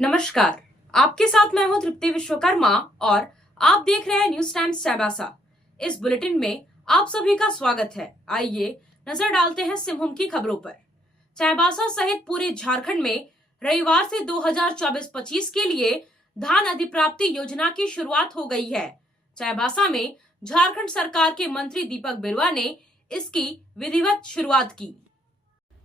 नमस्कार, आपके साथ मैं हूं तृप्ति विश्वकर्मा और आप देख रहे हैं न्यूज टाइम्स चाईबासा। इस बुलेटिन में आप सभी का स्वागत है। आइए नजर डालते हैं सिंहभूम की खबरों पर। चाईबासा सहित पूरे झारखंड में रविवार से 2024-25 के लिए धान अधिप्राप्ति योजना की शुरुआत हो गई है। चाईबासा में झारखंड सरकार के मंत्री दीपक बिरुवा ने इसकी विधिवत शुरुआत की।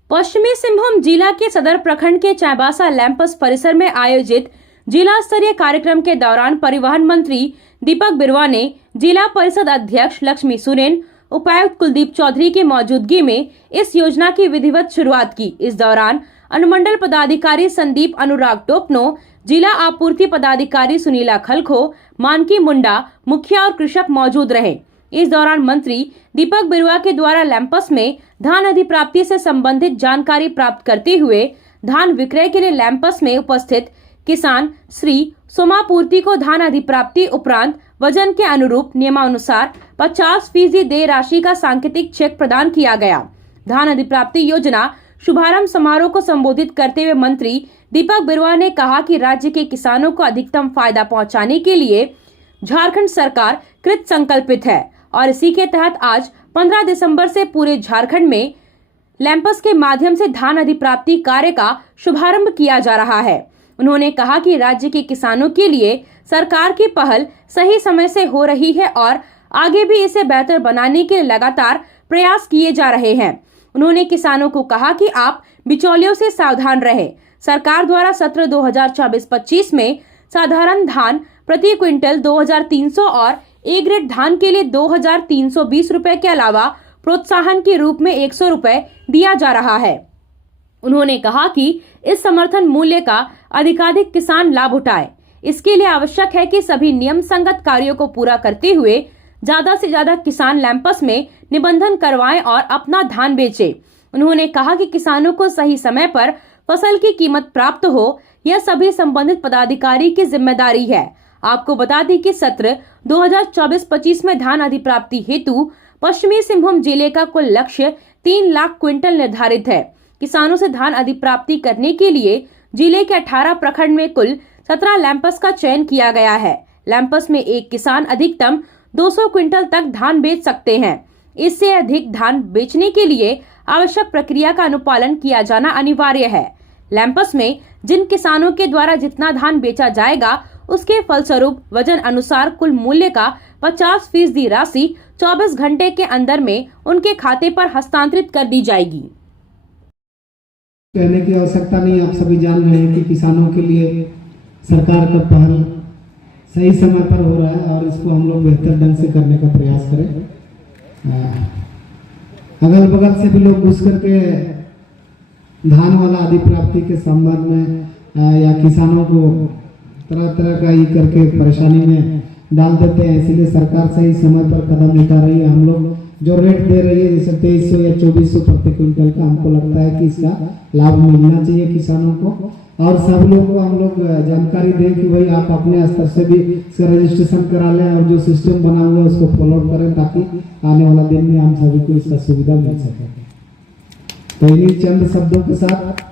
पश्चिमी सिंहभूम जिला के सदर प्रखंड के चाईबासा लैंपस परिसर में आयोजित जिला स्तरीय कार्यक्रम के दौरान परिवहन मंत्री दीपक बिरुवा ने जिला परिषद अध्यक्ष लक्ष्मी सुरेन, उपायुक्त कुलदीप चौधरी की मौजूदगी में इस योजना की विधिवत शुरुआत की। इस दौरान अनुमंडल पदाधिकारी संदीप अनुराग टोपनो, जिला आपूर्ति पदाधिकारी सुनीला खलखो, मानकी मुंडा, मुखिया और कृषक मौजूद रहे। इस दौरान मंत्री दीपक बिरुवा के द्वारा लैंपस में धान अधिप्राप्ति से संबंधित जानकारी प्राप्त करते हुए धान विक्रय के लिए लैंपस में उपस्थित किसान श्री सोमापूर्ति को धान अधिप्राप्ति उपरांत वजन के अनुरूप नियमानुसार 50% देय राशि का सांकेतिक चेक प्रदान किया गया। धान अधिप्राप्ति योजना शुभारंभ समारोह को संबोधित करते हुए मंत्री दीपक बिरुवा ने कहा कि राज्य के किसानों को अधिकतम फायदा पहुंचाने के लिए झारखंड सरकार कृत संकल्पित है और इसी के तहत आज 15 दिसंबर से पूरे झारखंड में लैंपस के माध्यम से धान अधिप्राप्ति कार्य का शुभारंभ किया जा रहा है। उन्होंने कहा कि राज्य के किसानों के लिए सरकार की पहल सही समय से हो रही है और आगे भी इसे बेहतर बनाने के लिए लगातार प्रयास किए जा रहे हैं। उन्होंने किसानों को कहा कि आप बिचौलियों से सावधान रहें। सरकार द्वारा सत्र 2024-25 में साधारण धान प्रति क्विंटल 2300 और ए ग्रेड धान के लिए 2320 रुपए के अलावा प्रोत्साहन के रूप में 100 रुपए दिया जा रहा है। उन्होंने कहा कि इस समर्थन मूल्य का अधिकाधिक किसान लाभ उठाए। इसके लिए आवश्यक है कि सभी नियम संगत कार्यों को पूरा करते हुए ज्यादा से ज्यादा किसान लैंपस में निबंधन करवाएं और अपना धान बेचें। उन्होंने कहा कि किसानों को सही समय पर फसल की कीमत प्राप्त हो, यह सभी संबंधित पदाधिकारी की जिम्मेदारी है। आपको बता दें कि सत्र 2024-25 में धान अधिप्राप्ति हेतु पश्चिमी सिंहभूम जिले का कुल लक्ष्य 3 लाख क्विंटल निर्धारित है। किसानों से धान अधिप्राप्ति करने के लिए जिले के 18 प्रखंड में कुल 17 लैंपस का चयन किया गया है। लैंपस में एक किसान अधिकतम 200 क्विंटल तक धान बेच सकते हैं। इससे अधिक धान बेचने के लिए आवश्यक प्रक्रिया का अनुपालन किया जाना अनिवार्य है। लैंपस में जिन किसानों के द्वारा जितना धान बेचा जाएगा उसके फलस्वरूप वजन अनुसार कुल मूल्य का 50% राशि 24 घंटे के अंदर में उनके खाते पर हस्तांतरित कर दी जाएगी। कहने की आवश्यकता नहीं, आप सभी जान रहे हैं कि किसानों के लिए सरकार का पहल सही समय पर हो रहा है और इसको हम लोग बेहतर ढंग से करने का प्रयास करें। अगल बगल से भी लोग घुस करके धान वाला अधिप्राप्ति के संबंध में या किसानों को तरह तरह का ये करके परेशानी में डाल देते हैं। इसलिए सरकार सही समय पर कदम उठा रही है। हम लोग जो रेट दे रही है जैसे 2300 या 2400 प्रति क्विंटल का, हमको लगता है कि इसका लाभ मिलना चाहिए किसानों को और सब लोग को हम लोग जानकारी दें कि भाई आप अपने स्तर से भी इसका रजिस्ट्रेशन करा लें और जो सिस्टम बना हुआ है उसको फॉलो करें ताकि आने वाला दिन में हम सभी को इसका सुविधा मिल सके। तो इन्हीं चंद शब्दों के साथ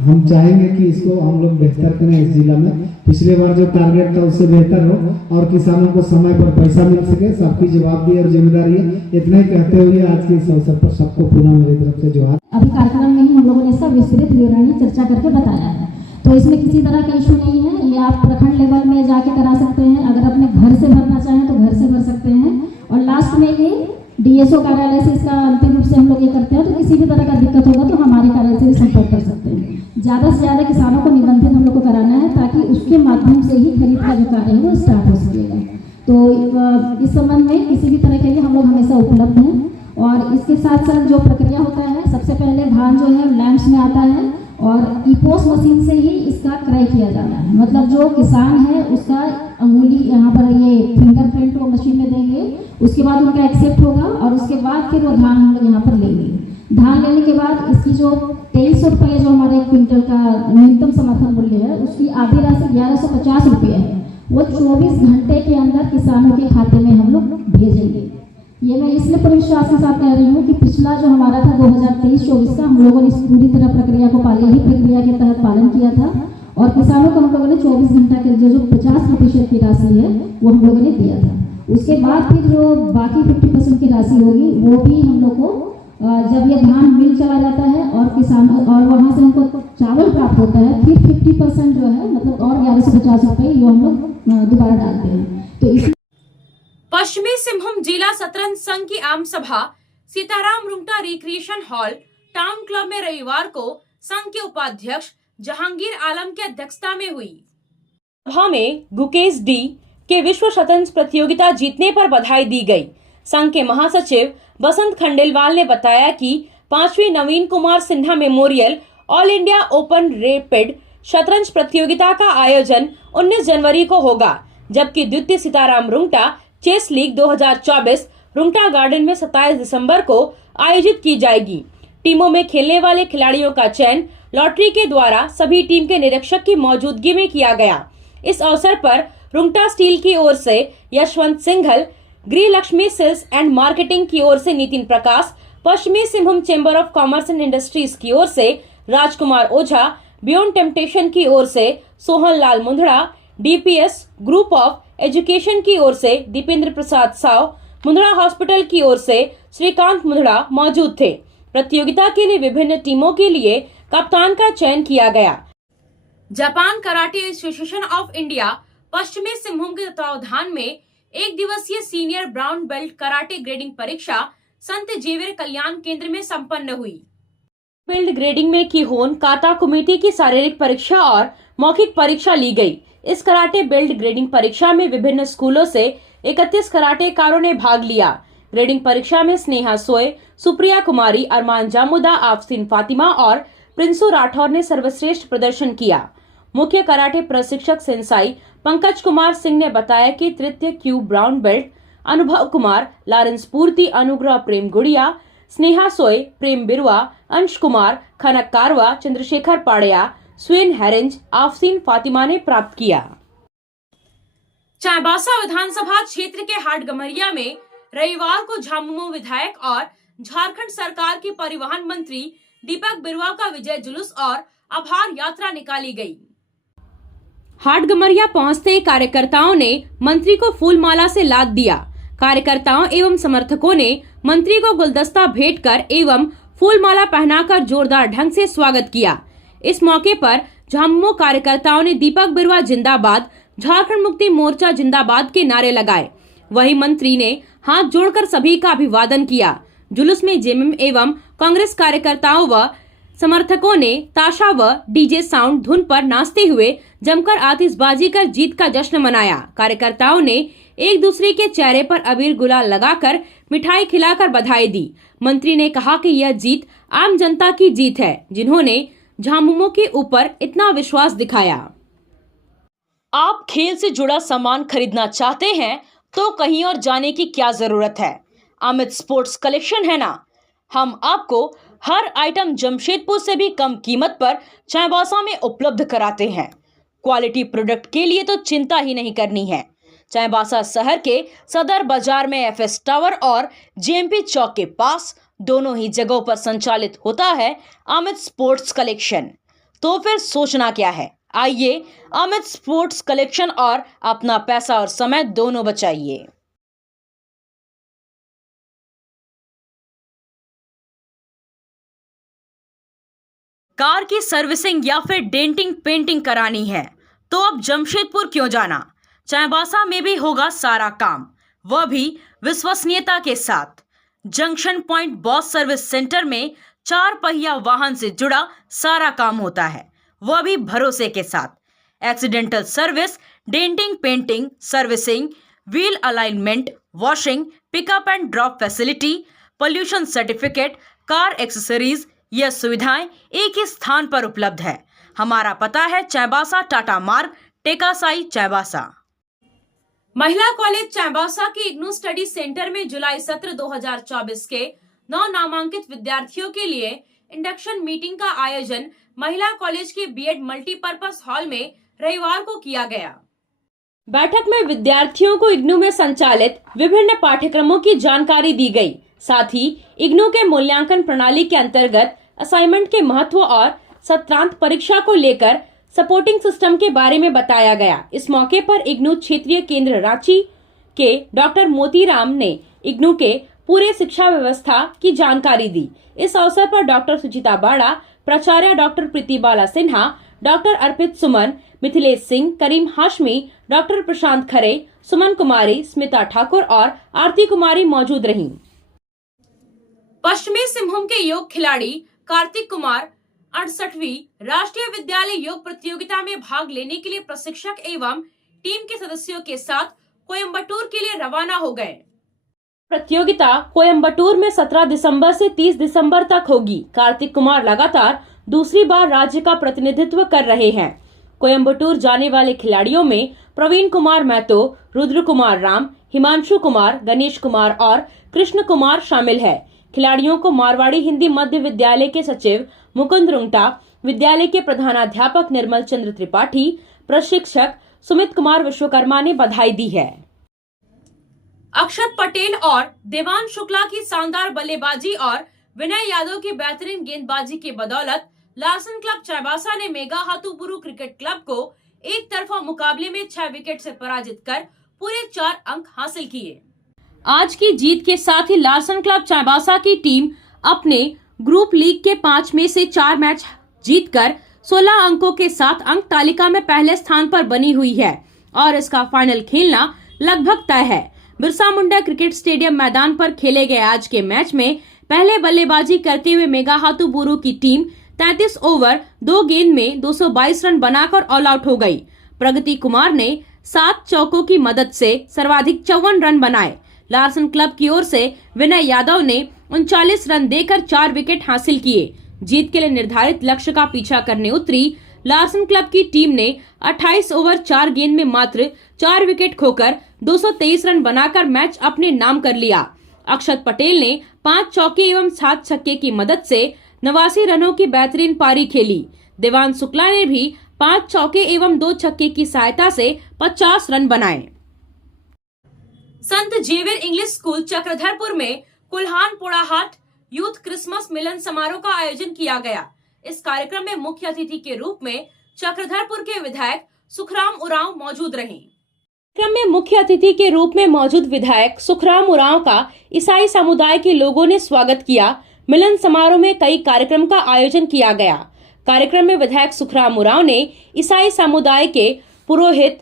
हम चाहेंगे कि इसको हम लोग बेहतर करें इस जिला में। पिछले बार जो टारगेट था उससे बेहतर हो और किसानों को समय पर पैसा मिल सके, सबकी जवाबदेही और जिम्मेदारी है। इतना ही कहते हुए आज के इस अवसर पर सबको पुनः मेरी तरफ से जोहार। अभी कार्यक्रम में ही हम लोगों ने सब विस्तृत विवरणी चर्चा करके बताया है, तो इसमें किसी तरह का इशू नहीं है। ये आप प्रखंड लेवल में जाके करा सकते हैं। अगर अपने घर से भरना चाहें तो घर से भर सकते हैं और लास्ट में ये डीएसओ कार्यालय से इसका अंतिम रूप से हम लोग ये करते हैं। तो किसी भी तरह का दिक्कत होगा तो हमारे कार्यालय से संपर्क कर सकते हैं। ज़्यादा से ज़्यादा किसानों को निबंधित हम लोग को कराना है ताकि उसके माध्यम से ही खरीद का जो कार्य है वो स्टार्ट हो सकेगा। तो इस संबंध में किसी भी तरह के लिए हम लोग हमेशा उपलब्ध हैं और इसके साथ साथ जो प्रक्रिया होता है, सबसे पहले धान जो है लैंप्स में आता है और ईपोस मशीन से ही इसका क्रय किया जाता है। मतलब जो किसान है उसका अंगुली यहाँ पर ये फिंगरप्रिंट वो मशीन में देंगे, उसके बाद उनका एक्सेप्ट होगा और उसके बाद फिर वो धान हम लोग यहाँ पर लेंगे। धान लेने के बाद इसकी जो 2300 रुपये जो हमारे क्विंटल का न्यूनतम समर्थन मूल्य है उसकी आधी राशि 1150 रुपये है। वो 24 घंटे के अंदर किसानों के खाते में हम लोग भेजेंगे। ये मैं इसलिए पूरे विश्वास के साथ कह रही हूँ कि पिछला जो हमारा था 2023-24 का, हम लोगों ने इस पूरी तरह प्रक्रिया को ही प्रक्रिया के तहत पालन किया था और किसानों को हम लोगों ने 24 घंटा के जो 50% की राशि है वो हम लोगों ने दिया था। उसके बाद फिर जो बाकी 50% की राशि होगी वो भी हम लोग को जब ये धान मिल चला जाता है और किसानों और वहाँ से हमको चावल प्राप्त होता है, फिर 50% जो है मतलब और 1150 रुपये ये हम लोग दोबारा डालते हैं। तो इस पश्चिमी सिंहभूम जिला शतरंज संघ की आम सभा Sitaram Rungta recreation hall town club में रविवार को संघ के उपाध्यक्ष जहांगीर आलम की अध्यक्षता में हुई। सभा में गुकेश डी के विश्व शतरंज प्रतियोगिता जीतने पर बधाई दी गई। संघ के महासचिव बसंत खंडेलवाल ने बताया कि 5वीं Naveen Kumar Sinha memorial all India open rapid शतरंज प्रतियोगिता का आयोजन 19 जनवरी को होगा, जबकि द्वितीय Sitaram Rungta chess league 2024 Rungta garden में 27 दिसंबर को आयोजित की जाएगी। टीमों में खेलने वाले खिलाड़ियों का चयन लॉटरी के द्वारा सभी टीम के निरीक्षक की मौजूदगी में किया गया। इस अवसर पर रुंगटा स्टील की ओर से यशवंत सिंघल, गृह लक्ष्मी सेल्स एंड मार्केटिंग की ओर से नितिन प्रकाश, पश्चिमी Singhbhum chamber of commerce and industries की ओर से राजकुमार ओझा, बियॉन्ड टेम्पटेशन की ओर से Sohan Lal Mundra, DPS group of education की ओर से दीपेंद्र प्रसाद साव, मुंदड़ा हॉस्पिटल की ओर से श्रीकांत मुंदड़ा मौजूद थे। प्रतियोगिता के लिए विभिन्न टीमों के लिए कप्तान का चयन किया गया। Japan karate association of India पश्चिमी सिंहभूम के तत्वावधान में एक दिवसीय senior brown belt karate grading परीक्षा संत जेवियर कल्याण केंद्र में संपन्न हुई। बेल्ट ग्रेडिंग में किहोन काता कमेटी की शारीरिक परीक्षा और मौखिक परीक्षा ली गई। इस कराटे बेल्ट ग्रेडिंग परीक्षा में विभिन्न स्कूलों से 31 कराटेकारों ने भाग लिया। ग्रेडिंग परीक्षा में स्नेहा सोए, सुप्रिया कुमारी, अरमान जामुदा, आफसीन फातिमा और प्रिंसू राठौर ने सर्वश्रेष्ठ प्रदर्शन किया। मुख्य कराटे प्रशिक्षक सेंसाई पंकज कुमार सिंह ने बताया कि तृतीय क्यू ब्राउन बेल्ट अनुभव कुमार, लारेंस पूर्ति, अनुग्रह प्रेम गुड़िया, स्नेहा सोए, प्रेम बिरुआ, अंश कुमार, खनक कारवा, चंद्रशेखर पाड़िया, स्वेन हेरेंज, आफसीन फातिमा ने प्राप्त किया। चाईबासा विधानसभा क्षेत्र के हाटगमरिया में रविवार को झामुमो विधायक और झारखंड सरकार के परिवहन मंत्री दीपक बिरुआ का विजय जुलूस और आभार यात्रा निकाली गई। हाटगमरिया पहुंचते कार्यकर्ताओं ने मंत्री को फूलमाला से लाद दिया। कार्यकर्ताओं एवं समर्थकों ने मंत्री को गुलदस्ता भेंट कर एवं फूलमाला पहनाकर जोरदार ढंग से स्वागत किया। इस मौके पर झामुमो कार्यकर्ताओं ने दीपक बिरुआ जिंदाबाद, झारखंड मुक्ति मोर्चा जिंदाबाद के नारे लगाए। वहीं मंत्री ने हाथ जोड़कर सभी का अभिवादन किया। जुलूस में जेएमएम एवं कांग्रेस कार्यकर्ताओं व समर्थकों ने ताशा व डीजे साउंड धुन पर नाचते हुए जमकर आतिशबाजी कर जीत का जश्न मनाया। कार्यकर्ताओं ने एक दूसरे के चेहरे पर अबीर गुलाल लगाकर मिठाई खिलाकर बधाई दी। मंत्री ने कहा कि यह जीत आम जनता की जीत है, जिन्होंने झामुमो के ऊपर इतना विश्वास दिखाया। आप खेल से जुड़ा सामान खरीदना चाहते हैं तो कहीं और जाने की क्या जरूरत है। अमित स्पोर्ट्स कलेक्शन है ना। हम आपको हर आइटम जमशेदपुर से भी कम कीमत पर चाईबासा में उपलब्ध कराते हैं। क्वालिटी प्रोडक्ट के लिए तो चिंता ही नहीं करनी है। चाईबासा शहर के सदर बाजार में एफएस टावर और जेएमपी चौक के पास दोनों ही जगहों पर संचालित होता है अमित स्पोर्ट्स कलेक्शन। तो फिर सोचना क्या है, आइए अमित स्पोर्ट्स कलेक्शन और अपना पैसा और समय दोनों बचाइए। कार की सर्विसिंग या फिर डेंटिंग पेंटिंग करानी है तो अब जमशेदपुर क्यों जाना। चाईबासा में भी होगा सारा काम, वह भी विश्वसनीयता के साथ। Junction point boss service centre में 4 पहिया वाहन से जुड़ा सारा काम होता है, वह भी भरोसे के साथ। Accidental service, denting painting, servicing, wheel alignment, washing, pickup and drop facility, pollution certificate, car accessories, यह सुविधाएं एक ही स्थान पर उपलब्ध है। हमारा पता है चाईबासा टाटा मार्ग, टेकासाई, चाईबासा। महिला कॉलेज चाईबासा के इग्नू स्टडी सेंटर में जुलाई सत्र 2024 के 9 नामांकित विद्यार्थियों के लिए इंडक्शन मीटिंग का आयोजन महिला कॉलेज के बीएड मल्टीपर्पज हॉल में रविवार को किया गया। बैठक में विद्यार्थियों को इग्नू में संचालित विभिन्न पाठ्यक्रमों की जानकारी दी गई। साथ ही इग्नू के मूल्यांकन प्रणाली के अंतर्गत असाइनमेंट के महत्व और सत्रांत परीक्षा को लेकर सपोर्टिंग सिस्टम के बारे में बताया गया। इस मौके पर इग्नू क्षेत्रीय केंद्र रांची के डॉक्टर मोतीराम ने इग्नू के पूरे शिक्षा व्यवस्था की जानकारी दी। इस अवसर पर डॉक्टर सुचिता बाड़ा, प्राचार्य डॉक्टर प्रीतिबाला सिन्हा, डॉक्टर अर्पित सुमन, मिथिलेश सिंह, करीम हाशमी, डॉक्टर प्रशांत खरे, सुमन कुमारी, स्मिता ठाकुर और आरती कुमारी मौजूद रहीं। पश्चिमी सिंहभूम के योग खिलाड़ी कार्तिक कुमार 68वीं राष्ट्रीय विद्यालय योग प्रतियोगिता में भाग लेने के लिए प्रशिक्षक एवं टीम के सदस्यों के साथ कोयम्बटूर के लिए रवाना हो गए। प्रतियोगिता कोयम्बटूर में 17 दिसंबर से 30 दिसंबर तक होगी। कार्तिक कुमार लगातार दूसरी बार राज्य का प्रतिनिधित्व कर रहे हैं। कोयम्बटूर जाने वाले खिलाड़ियों में प्रवीण कुमार महतो, रुद्र कुमार राम, हिमांशु कुमार, गणेश कुमार और कृष्ण कुमार शामिल है। खिलाड़ियों को मारवाड़ी हिंदी मध्य विद्यालय के सचिव मुकुंद रुंगटा, विद्यालय के प्रधानाध्यापक निर्मल चंद्र त्रिपाठी, प्रशिक्षक सुमित कुमार विश्वकर्मा ने बधाई दी है। अक्षत पटेल और देवान शुक्ला की शानदार बल्लेबाजी और विनय यादव की बेहतरीन गेंदबाजी की बदौलत लार्सन क्लब चाईबासा ने मेगा हाथुबुरु क्रिकेट क्लब को एक तरफा मुकाबले में 6 विकेट से पराजित कर पूरे 4 अंक हासिल किए। आज की जीत के साथ ही लार्सन क्लब चाईबासा की टीम अपने ग्रुप लीग के 5 में से 4 मैच जीतकर 16 अंकों के साथ अंक तालिका में पहले स्थान पर बनी हुई है और इसका फाइनल खेलना लगभग तय है। बिरसा मुंडा क्रिकेट स्टेडियम मैदान पर खेले गए आज के मैच में पहले बल्लेबाजी करते हुए मेगा हाथुबुरु की टीम 33 ओवर 2 गेंद में 222 रन बनाकर ऑल आउट हो गई। प्रगति कुमार ने 7 चौकों की मदद से सर्वाधिक 54 रन बनाए। लार्सन क्लब की ओर से विनय यादव ने 39 रन देकर 4 विकेट हासिल किए। जीत के लिए निर्धारित लक्ष्य का पीछा करने उतरी लार्सन क्लब की टीम ने 28 ओवर 4 गेंद में मात्र 4 विकेट खोकर 223 रन बनाकर मैच अपने नाम कर लिया। अक्षत पटेल ने 5 चौके एवं 7 छक्के की मदद से 89 रनों की बेहतरीन पारी खेली। देवान शुक्ला ने भी 5 चौके एवं 2 छक्के की सहायता से 50 रन बनाए। संत जेवियर इंग्लिश स्कूल चक्रधरपुर में कुल्हान पोड़ाहाट यूथ क्रिसमस मिलन समारोह का आयोजन किया गया। इस कार्यक्रम में मुख्य अतिथि के रूप में चक्रधरपुर के विधायक सुखराम उरांव मौजूद रहे। कार्यक्रम में मुख्य अतिथि के रूप में मौजूद विधायक सुखराम उरांव का ईसाई समुदाय के लोगों ने स्वागत किया। मिलन समारोह में कई कार्यक्रम का आयोजन किया गया। कार्यक्रम में विधायक सुखराम उरांव ने ईसाई समुदाय के पुरोहित,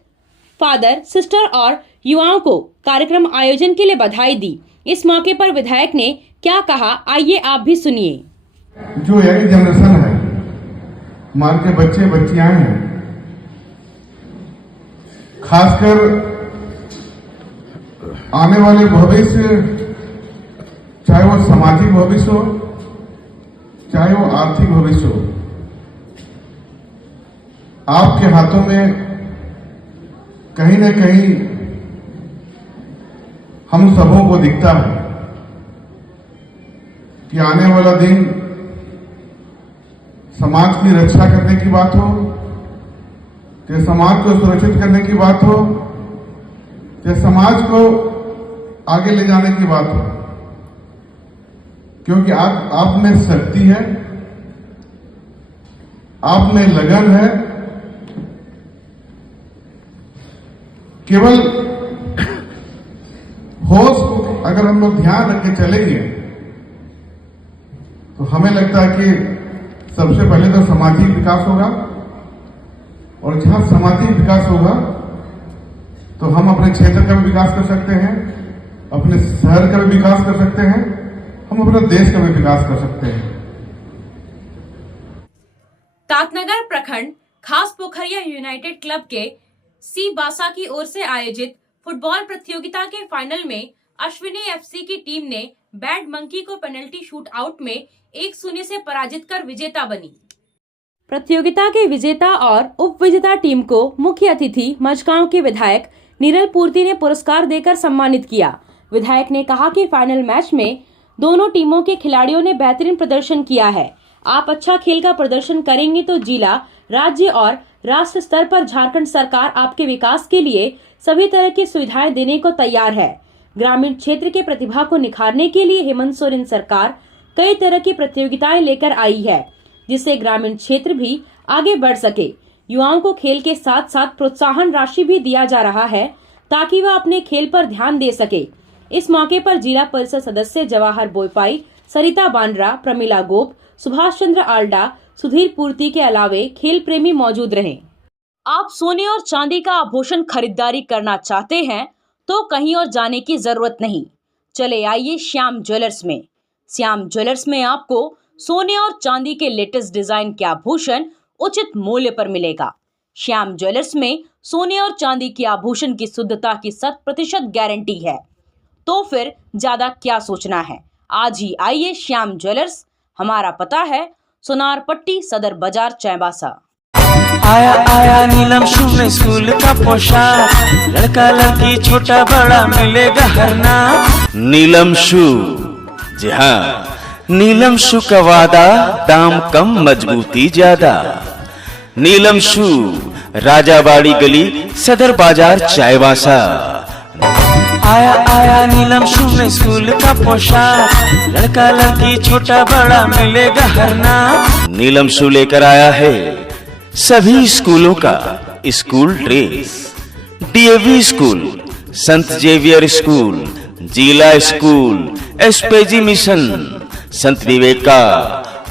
फादर, सिस्टर और युवाओं को कार्यक्रम आयोजन के लिए बधाई दी। इस मौके पर विधायक ने क्या कहा, आइए आप भी सुनिए। जो यंग जनरेशन है, हमारे के बच्चे बच्चियां हैं, खासकर आने वाले भविष्य, चाहे वो सामाजिक भविष्य हो, चाहे वो आर्थिक भविष्य हो, आपके हाथों में कहीं न कहीं हम सबों को दिखता है कि आने वाला दिन समाज की रक्षा करने की बात हो, कि समाज को सुरक्षित करने की बात हो, कि समाज को आगे ले जाने की बात हो, क्योंकि आप में शक्ति है, आप में लगन है। केवल होश को अगर हम लोग ध्यान रख के चलेंगे तो हमें लगता है कि सबसे पहले तो सामाजिक विकास होगा, और जहां सामाजिक विकास होगा तो हम अपने क्षेत्र का भी विकास कर सकते हैं, अपने शहर का भी विकास कर सकते हैं, हम अपने देश का भी विकास कर सकते हैं। तातनगर प्रखंड खास पोखरिया यूनाइटेड क्लब के सी बासा की ओर से आयोजित फुटबॉल प्रतियोगिता के फाइनल में अश्विनी एफसी की टीम ने बैड मंकी को पेनल्टी शूट आउट में 1-0 से पराजित कर विजेता बनी। प्रतियोगिता के विजेता और उप विजेता टीम को मुख्य अतिथि मझगांव के विधायक नीरल पूर्ति ने पुरस्कार देकर सम्मानित किया। विधायक ने कहा कि फाइनल मैच में दोनों टीमों के खिलाड़ियों ने बेहतरीन प्रदर्शन किया है। आप अच्छा खेल का प्रदर्शन करेंगे तो जिला, राज्य और राष्ट्र स्तर पर झारखंड सरकार आपके विकास के लिए सभी तरह की सुविधाएं देने को तैयार है। ग्रामीण क्षेत्र के प्रतिभा को निखारने के लिए हेमंत सोरेन सरकार कई तरह की प्रतियोगिताएं लेकर आई है, जिससे ग्रामीण क्षेत्र भी आगे बढ़ सके। युवाओं को खेल के साथ साथ प्रोत्साहन राशि भी दिया जा रहा है ताकि वह अपने खेल पर ध्यान दे सके। इस मौके पर जिला परिषद सदस्य जवाहर बोईपाई, सरिता बांड्रा, प्रमिला गोप, सुभाष चंद्र आल्डा, सुधीर पूर्ति के अलावे खेल प्रेमी मौजूद रहे। आप सोने और चांदी का आभूषण खरीदारी करना चाहते हैं तो कहीं और जाने की जरूरत नहीं। चले आइए श्याम ज्वेलर्स में। श्याम ज्वेलर्स में आपको सोने और चांदी के लेटेस्ट डिजाइन के आभूषण उचित मूल्य पर मिलेगा। श्याम ज्वेलर्स में सोने और चांदी के आभूषण की शुद्धता की 100% गारंटी है। तो फिर ज्यादा क्या सोचना है, आज ही आइए श्याम ज्वेलर्स। हमारा पता है सोनार पट्टी, सदर बाजार, चाईबासा। आया आया नीलम शू में स्कूल का पोशाक, लड़का लड़की छोटा बड़ा मिलेगा हर नाम। नीलम शू, जी हाँ, नीलम शू का वादा, दाम कम मजबूती ज्यादा। नीलम शू, राजाबाड़ी गली, सदर बाजार, चाईबासा। आया आया नीलम शू में स्कूल का पोशाक, लड़का लड़की छोटा बड़ा मिलेगा हर नाम। नीलम शू लेकर आया है सभी स्कूलों का स्कूल ड्रेस। डीएवी स्कूल, संत जेवियर स्कूल, जिला स्कूल, एसपीजी मिशन, संत विवेका,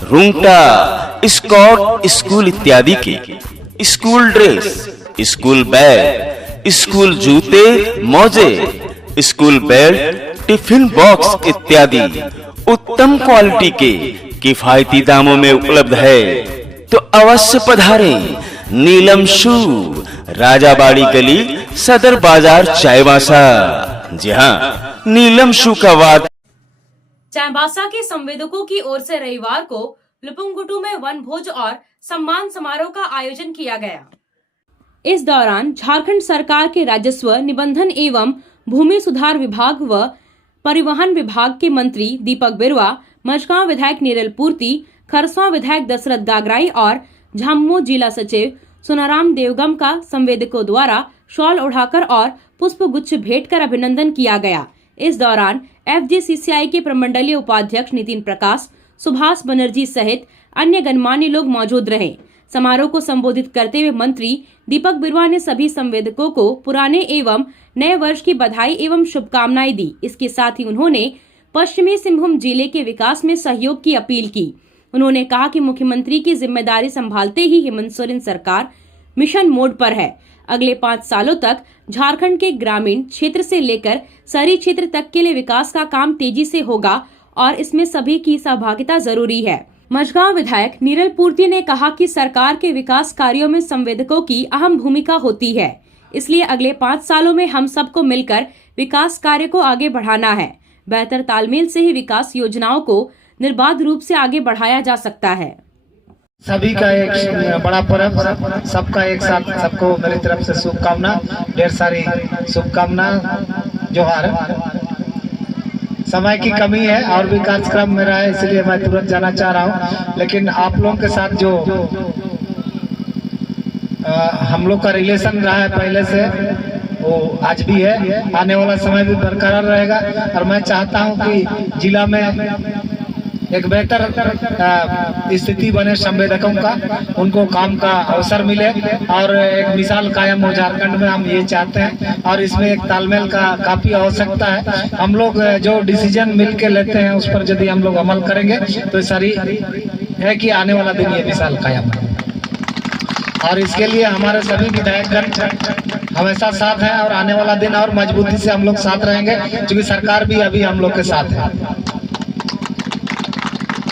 रुंगटा, स्कॉट स्कूल इत्यादि के school dress, school bag, school जूते, मोजे, स्कूल बेल्ट, टिफिन बॉक्स इत्यादि उत्तम क्वालिटी के किफायती दामों में उपलब्ध है। तो अवश्य पधारें। नीलम शू, राजाबाड़ी गली, सदर बाजार, चाईबासा। जी हाँ, नीलम शू का वाद। चाईबासा के संवेदकों की ओर से रविवार को लुपुंगुटू में वन भोज और सम्मान समारोह का आयोजन किया गया। इस दौरान झारखंड सरकार के राजस्व, निबंधन एवं भूमि सुधार विभाग व परिवहन विभाग के मंत्री दीपक बिरुवा, मझगांव विधायक नीरल पूर्ति, खरसवां विधायक दशरथ गागराई और झामुमो जिला सचिव सुनाराम देवगम का संवेदकों द्वारा शॉल उड़ाकर और पुष्प गुच्छ भेंट कर अभिनंदन किया गया। इस दौरान एफजेसीसीआई के प्रमंडलीय उपाध्यक्ष नितिन प्रकाश, सुभाष बनर्जी सहित अन्य गणमान्य लोग मौजूद रहे। समारोह को संबोधित करते हुए मंत्री दीपक बिरुवा ने सभी संवेदकों को पुराने एवं नए वर्ष की बधाई एवं शुभकामनाएं दी। इसके साथ ही उन्होंने पश्चिमी सिंहभूम जिले के विकास में सहयोग की अपील की। उन्होंने कहा कि मुख्यमंत्री की जिम्मेदारी संभालते ही हेमंत सोरेन सरकार मिशन मोड पर है। अगले 5 सालों तक झारखंड के ग्रामीण क्षेत्र से लेकर शहरी क्षेत्र तक के लिए विकास का काम तेजी से होगा और इसमें सभी की सहभागिता जरूरी है। मझगांव विधायक नीरल पूर्ति ने कहा कि सरकार के विकास कार्यों में संवेदकों की अहम भूमिका होती है, इसलिए अगले 5 सालों में हम सबको मिलकर विकास कार्य को आगे बढ़ाना है। बेहतर तालमेल से ही विकास योजनाओं को निर्बाध रूप से आगे बढ़ाया जा सकता है। सभी का एक बड़ा पर्व, सबका एक साथ सबको मेरी तरफ से शुभकामना, ढेर सारी शुभकामना। जोहार। समय की कमी है और भी कार्यक्रम मेरा है, इसलिए मैं तुरंत जाना चाह रहा हूँ। लेकिन आप लोगों के साथ जो हम लोग का रिलेशन रहा है पहले से, वो आज भी है, आने वाला समय भी बरकरार रहेगा। और मैं चाहता हूँ कि जिला में एक बेहतर स्थिति बने संवेदकों का, उनको काम का अवसर मिले और एक मिसाल कायम हो झारखंड में, हम ये चाहते हैं। और इसमें एक तालमेल का काफी आवश्यकता है। हम लोग जो डिसीजन मिल के लेते हैं उस पर यदि हम लोग अमल करेंगे तो सारी है कि आने वाला दिन ये मिसाल कायम है। और इसके लिए हमारे सभी विधायकगण हमेशा साथ हैं और आने वाला दिन और मजबूती से हम लोग साथ रहेंगे, क्योंकि सरकार भी अभी हम लोग के साथ है।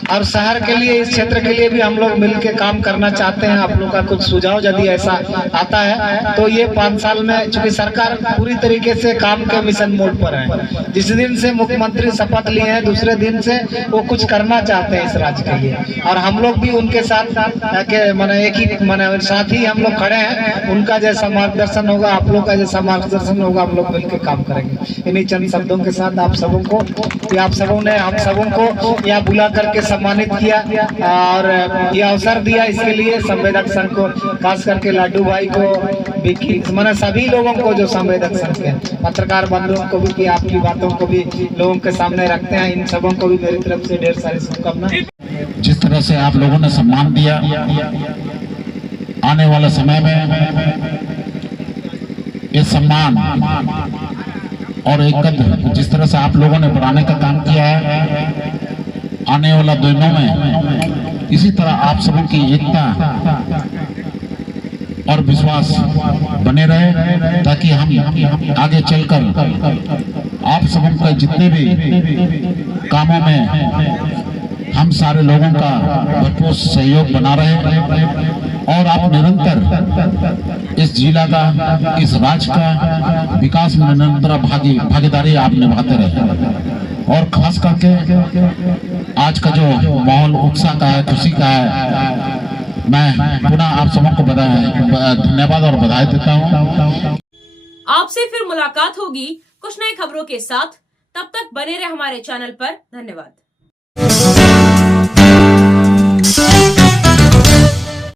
और शहर के लिए, इस क्षेत्र के लिए भी हम लोग मिलकर काम करना चाहते हैं। आप लोग का कुछ सुझाव यदि ऐसा आता है तो ये 5 साल में, चूंकि सरकार पूरी तरीके से काम के मिशन मोड पर है। जिस दिन से मुख्यमंत्री शपथ लिए हैं, दूसरे दिन से वो कुछ करना चाहते हैं इस राज्य के लिए, और हम लोग भी उनके साथ एक ही साथ ही हम लोग खड़े हैं। उनका जैसा मार्गदर्शन होगा, आप लोग का जैसा मार्गदर्शन होगा, हम लोग मिलकर काम करेंगे। इन्हीं चंद शब्दों के साथ आप सबों को, आप सबों ने हम सबों को यहाँ बुला करके सम्मानित किया और ये अवसर दिया, इसके लिए संवेदक संघ को, खास करके लाडू भाई को, विक्की, मैंने सभी लोगों को जो संवेदक संघ के पत्रकार बंधुओं को भी, कि आपकी बातों को भी लोगों के सामने रखते हैं, इन सबों को भी मेरी तरफ से ढेर सारी शुभकामनाएं। जिस तरह से आप लोगों ने सम्मान दिया, आने वाले समय में ये सम्मान और एक कदर जिस तरह से आप लोगों ने बढ़ाने का काम किया है, आने वाला दिनों में इसी तरह आप सबों की एकता और विश्वास बने रहे, ताकि हम आगे चलकर आप सबों का जितने भी कामों में हम सारे लोगों का भरपूर सहयोग बना रहे और आप निरंतर इस जिला का, इस राज्य का विकास में निरंतर भागीदारी आप निभाते रहे। और खास करके आज का जो माहौल उत्साह का है, खुशी का है, मैं पुनः आप सबों को धन्यवाद और बधाई देता हूँ। आपसे फिर मुलाकात होगी कुछ नई खबरों के साथ, तब तक बने रहे हमारे चैनल पर। धन्यवाद।